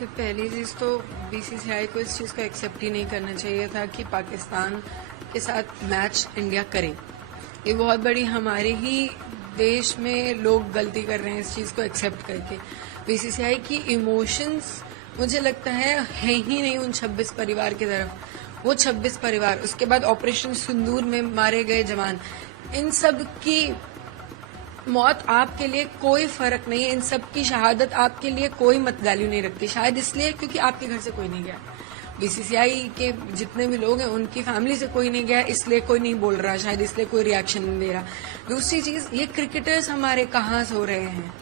सबसे पहली चीज तो बीसीसीआई को इस चीज को एक्सेप्ट ही नहीं करना चाहिए था कि पाकिस्तान के साथ मैच इंडिया करे। ये बहुत बड़ी हमारे ही देश में लोग गलती कर रहे हैं इस चीज को एक्सेप्ट करके। बीसीसीआई की इमोशंस मुझे लगता है ही नहीं उन 26 परिवार की तरफ। वो 26 परिवार, उसके बाद ऑपरेशन सिंदूर में मारे गए जवान, इन सब की मौत आपके लिए कोई फर्क नहीं है। इन सब की शहादत आपके लिए कोई मत वैल्यू नहीं रखती। शायद इसलिए क्योंकि आपके घर से कोई नहीं गया। बीसीसीआई के जितने भी लोग हैं उनकी फैमिली से कोई नहीं गया, इसलिए कोई नहीं बोल रहा, शायद इसलिए कोई रिएक्शन नहीं दे रहा। दूसरी चीज, ये क्रिकेटर्स हमारे कहाँ सो रहे हैं।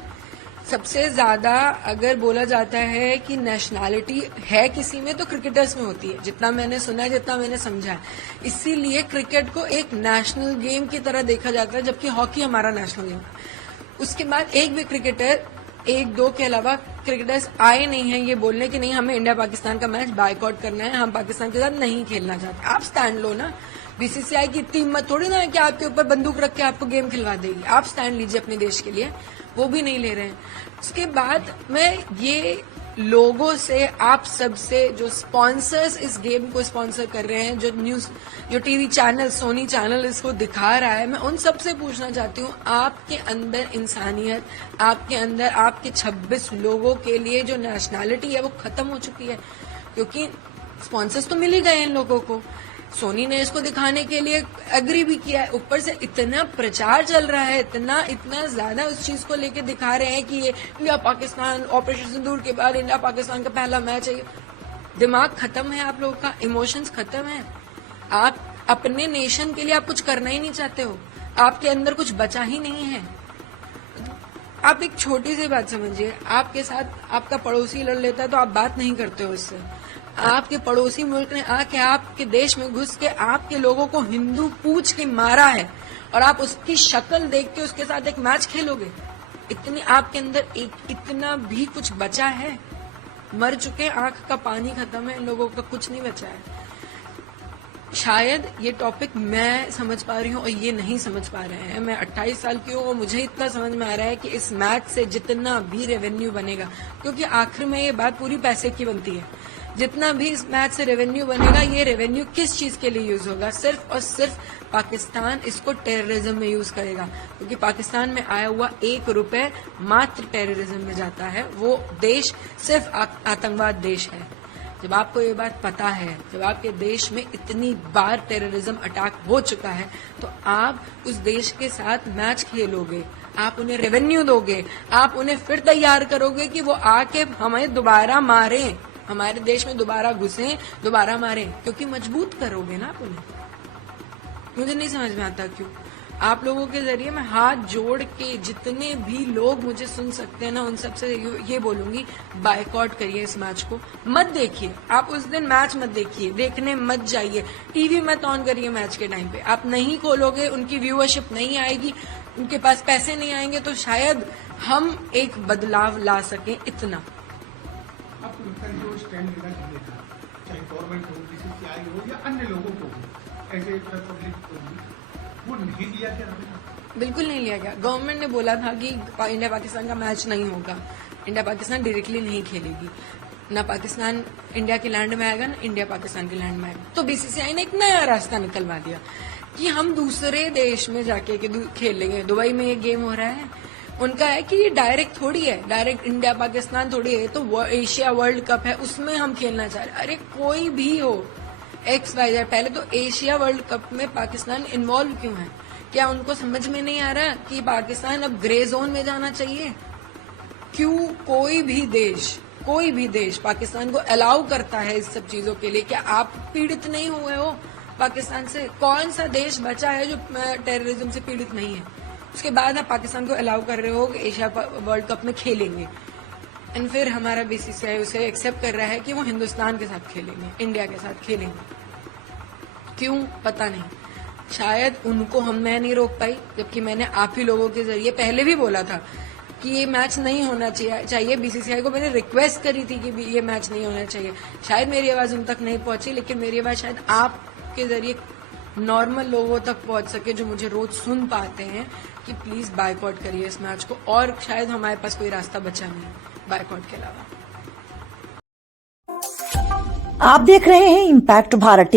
सबसे ज्यादा अगर बोला जाता है कि नेशनैलिटी है किसी में तो क्रिकेटर्स में होती है, जितना मैंने सुना है, जितना मैंने समझा है। इसीलिए क्रिकेट को एक नेशनल गेम की तरह देखा जाता है, जबकि हॉकी हमारा नेशनल गेम है। उसके बाद एक भी क्रिकेटर, एक दो के अलावा क्रिकेटर्स आए नहीं हैं ये बोलने कि नहीं हमें इंडिया पाकिस्तान का मैच बायकॉट करना है, हम पाकिस्तान के साथ नहीं खेलना चाहते। आप स्टैंड लो ना। बीसीसीआई की इतनी हिम्मत थोड़ी ना है कि आपके ऊपर बंदूक रख के आपको गेम खिलवा देगी। आप स्टैंड लीजिए अपने देश के लिए, वो भी नहीं ले रहे हैं। उसके बाद मैं ये लोगों से, आप सबसे, जो स्पॉन्सर्स इस गेम को स्पॉन्सर कर रहे हैं, जो टीवी चैनल, सोनी चैनल इसको दिखा रहा है, मैं उन सब से पूछना चाहती हूँ, आपके अंदर इंसानियत, आपके अंदर आपके 26 लोगों के लिए जो नेशनैलिटी है वो खत्म हो चुकी है। क्योंकि स्पॉन्सर्स तो मिल ही गए इन लोगों को। सोनी ने इसको दिखाने के लिए एग्री भी किया है। ऊपर से इतना प्रचार चल रहा है, इतना ज्यादा उस चीज को लेके दिखा रहे हैं कि ये इंडिया पाकिस्तान, ऑपरेशन सिंदूर के बाद इंडिया पाकिस्तान का पहला मैच है। दिमाग खत्म है आप लोगों का, इमोशंस खत्म है। आप अपने नेशन के लिए आप कुछ करना ही नहीं चाहते हो, आपके अंदर कुछ बचा ही नहीं है। आप एक छोटी सी बात समझिए, आपके साथ आपका पड़ोसी लड़ लेता है तो आप बात नहीं करते हो उससे। आपके पड़ोसी मुल्क ने आके आपके देश में घुस के आपके लोगों को हिंदू पूछ के मारा है और आप उसकी शक्ल देख के उसके साथ एक मैच खेलोगे। इतनी आपके अंदर इतना भी कुछ बचा है? मर चुके, आंख का पानी खत्म है, इन लोगों का कुछ नहीं बचा है। शायद ये टॉपिक मैं समझ पा रही हूँ और ये नहीं समझ पा रहे हैं। मैं 28 साल की हूँ और मुझे इतना समझ में आ रहा है कि इस मैच से जितना भी रेवेन्यू बनेगा, क्योंकि आखिर में ये बात पूरी पैसे की बनती है, जितना भी इस मैच से रेवेन्यू बनेगा, ये रेवेन्यू किस चीज के लिए यूज होगा? सिर्फ और सिर्फ पाकिस्तान इसको टेररिज्म में यूज करेगा। क्योंकि पाकिस्तान में आया हुआ 1 रुपए मात्र टेररिज्म में जाता है। वो देश सिर्फ आतंकवाद देश है। जब आपको ये बात पता है, जब आपके देश में इतनी बार टेररिज्म अटैक हो चुका है, तो आप उस देश के साथ मैच खेलोगे, आप उन्हें रेवेन्यू दोगे, आप उन्हें फिर तैयार करोगे कि वो आके हमें दोबारा मारें, हमारे देश में दोबारा घुसें, दोबारा मारें, क्योंकि मजबूत करोगे ना आप उन्हें। मुझे नहीं समझ में आता क्यों। आप लोगों के जरिए मैं हाथ जोड़ के जितने भी लोग मुझे सुन सकते हैं ना, उन सबसे ये बोलूंगी, बायकॉट करिए इस मैच को, मत देखिए। आप उस दिन मैच मत देखिए, देखने मत जाइए, टीवी मत ऑन करिए मैच के टाइम पे। आप नहीं खोलोगे, उनकी व्यूअरशिप नहीं आएगी, उनके पास पैसे नहीं आएंगे, तो शायद हम एक बदलाव ला सकें। इतना जो स्टैंड लेना चाहिए था, चाहे गवर्नमेंट हो, बीसीसीआई हो या अन्य लोगों को हो, ऐसे पब्लिक को, वो नहीं लिया गया। बिल्कुल नहीं लिया गया। गवर्नमेंट ने बोला था कि इंडिया पाकिस्तान का मैच नहीं होगा, इंडिया पाकिस्तान डायरेक्टली नहीं खेलेगी, ना पाकिस्तान इंडिया के लैंड में आएगा, ना इंडिया पाकिस्तान के लैंड में आएगा। तो बीसीसीआई ने एक नया रास्ता निकलवा दिया कि हम दूसरे देश में जाके खेल लेंगे। दुबई में ये गेम हो रहा है, उनका है कि ये डायरेक्ट थोड़ी है, डायरेक्ट इंडिया पाकिस्तान थोड़ी है, तो एशिया वर्ल्ड कप है, उसमें हम खेलना चाह रहे हैं। अरे कोई भी हो, XYZ, पहले तो एशिया वर्ल्ड कप में पाकिस्तान इन्वॉल्व क्यों है? क्या उनको समझ में नहीं आ रहा कि पाकिस्तान अब ग्रे जोन में जाना चाहिए? क्यों कोई भी देश पाकिस्तान को अलाउ करता है इस सब चीजों के लिए? क्या आप पीड़ित नहीं हुए हो पाकिस्तान से? कौन सा देश बचा है जो टेररिज्म से पीड़ित नहीं है? उसके बाद आप पाकिस्तान को अलाउ कर रहे हो कि एशिया वर्ल्ड कप में खेलेंगे, एंड फिर हमारा बीसीसीआई उसे एक्सेप्ट कर रहा है कि वो हिंदुस्तान के साथ खेलेंगे, इंडिया के साथ खेलेंगे। क्यों? पता नहीं। शायद उनको मैं नहीं रोक पाई, जबकि मैंने आप ही लोगों के जरिए पहले भी बोला था कि ये मैच नहीं होना चाहिए। बीसीसीआई को मैंने रिक्वेस्ट करी थी कि ये मैच नहीं होना चाहिए। शायद मेरी आवाज उन तक नहीं पहुंची, लेकिन मेरी आवाज शायद आपके जरिए नॉर्मल लोगों तक पहुंच सके, जो मुझे रोज सुन पाते हैं, कि प्लीज बायकॉट करिए इस मैच को। और शायद हमारे पास कोई रास्ता बचा नहीं बायकॉट के अलावा। आप देख रहे हैं इम्पैक्ट भारत।